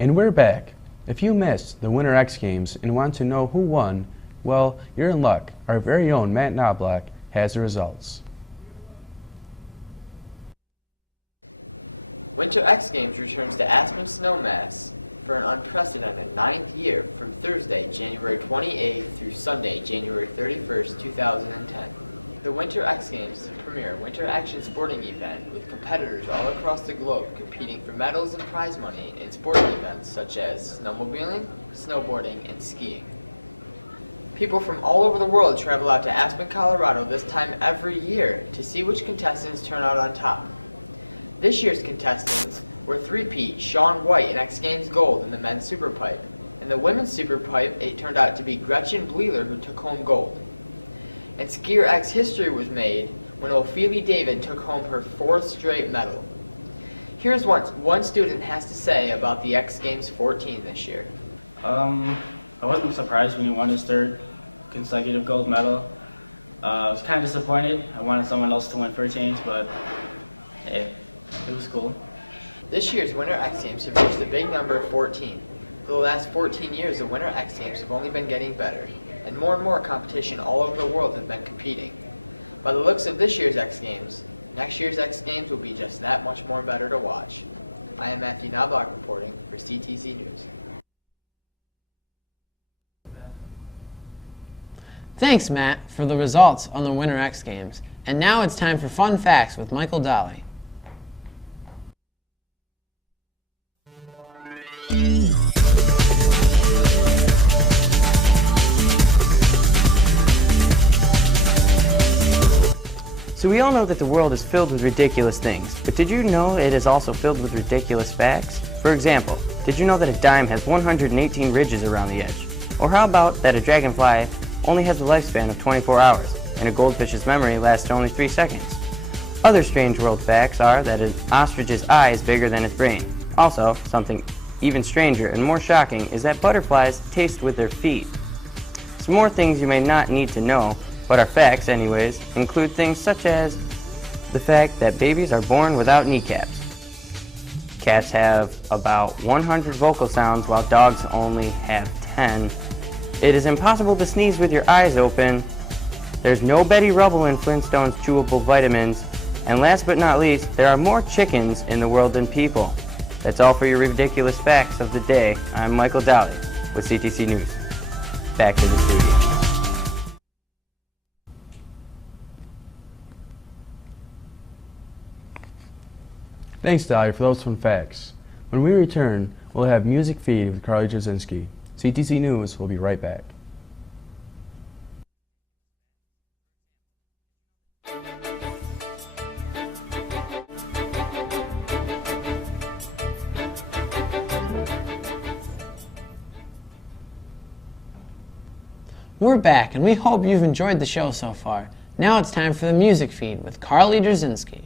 And we're back. If you missed the Winter X Games and want to know who won, well, you're in luck. Our very own Matt Knobloch has the results. Winter X Games returns to Aspen Snowmass for an unprecedented 9th year from Thursday, January 28th through Sunday, January 31st, 2010. The Winter X Games is a premier winter action sporting event with competitors all across the globe competing for medals and prize money in sporting events such as snowmobiling, snowboarding, and skiing. People from all over the world travel out to Aspen, Colorado this time every year to see which contestants turn out on top. This year's contestants were three-peat Shaun White in X Games Gold in the men's superpipe. In the women's superpipe, it turned out to be Gretchen Bleeler who took home gold. And Skier X history was made when Ophelia David took home her 4th straight medal. Here's what one student has to say about the X Games 14 this year. I wasn't surprised when he won his 3rd consecutive gold medal. I was kind of disappointed. I wanted someone else to win for a change, but hey, it was cool. This year's Winter X Games have reached the big number of 14. For the last 14 years, the Winter X Games have only been getting better, and more competition all over the world have been competing. By the looks of this year's X Games, next year's X Games will be just that much more better to watch. I am Matthew Knobloch reporting for CTC News. Thanks, Matt, for the results on the Winter X Games. And now it's time for Fun Facts with Michael Dolly. So we all know that the world is filled with ridiculous things, but did you know it is also filled with ridiculous facts? For example, did you know that a dime has 118 ridges around the edge? Or how about that a dragonfly only has a lifespan of 24 hours, and a goldfish's memory lasts only 3 seconds? Other strange world facts are that an ostrich's eye is bigger than its brain. Also, something even stranger and more shocking is that butterflies taste with their feet. Some more things you may not need to know, but are facts anyways, include things such as the fact that babies are born without kneecaps. Cats have about 100 vocal sounds while dogs only have 10. It is impossible to sneeze with your eyes open. There's no Betty Rubble in Flintstone's chewable vitamins. And last but not least, there are more chickens in the world than people. That's all for your ridiculous facts of the day. I'm Michael Dolly with CTC News. Back to the studio. Thanks, Dolly, for those fun facts. When we return, we'll have Music Feed with Carly Jasinski. CTC News will be right back. We're back, and we hope you've enjoyed the show so far. Now it's time for the Music Feed with Carly Jasinski.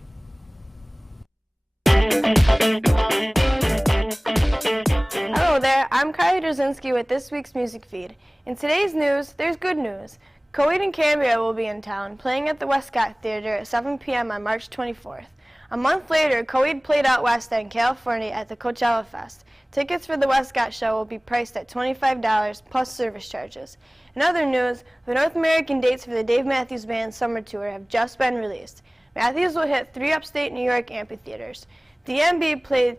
Hello there, I'm Carly Jasinski with this week's Music Feed. In today's news, there's good news. Coheed and Cambria will be in town, playing at the Westcott Theater at 7 p.m. on March 24th. A month later, Coheed played out west in California at the Coachella Fest. Tickets for the Westcott show will be priced at $25 plus service charges. In other news, the North American dates for the Dave Matthews Band Summer Tour have just been released. Matthews will hit 3 upstate New York amphitheaters. DMB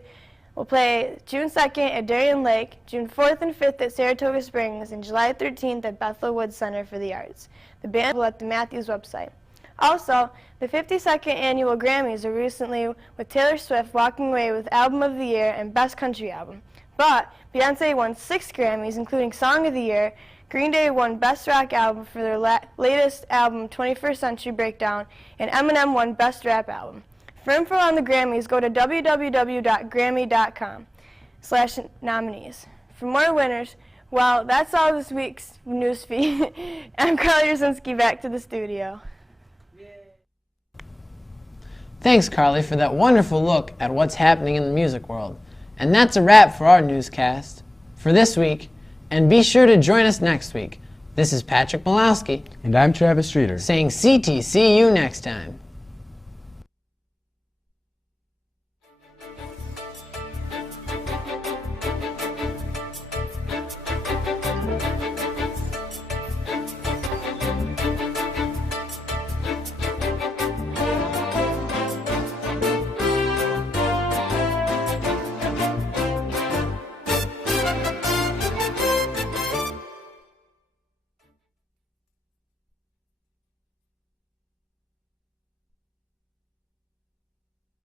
will play June 2nd at Darien Lake, June 4th and 5th at Saratoga Springs, and July 13th at Bethel Woods Center for the Arts. The band will at the Matthews website. Also, the 52nd annual Grammys were recently with Taylor Swift walking away with Album of the Year and Best Country Album. But Beyoncé won 6 Grammys, including Song of the Year. Green Day won Best Rock Album for their latest album, 21st Century Breakdown, and Eminem won Best Rap Album. For info on the Grammys, go to www.grammy.com/nominees. For more winners, well, that's all this week's news feed. I'm Carly Jasinski, back to the studio. Thanks, Carly, for that wonderful look at what's happening in the music world. And that's a wrap for our newscast for this week. And be sure to join us next week. This is Patrick Malowski. And I'm Travis Streeter. Saying CT, see you next time.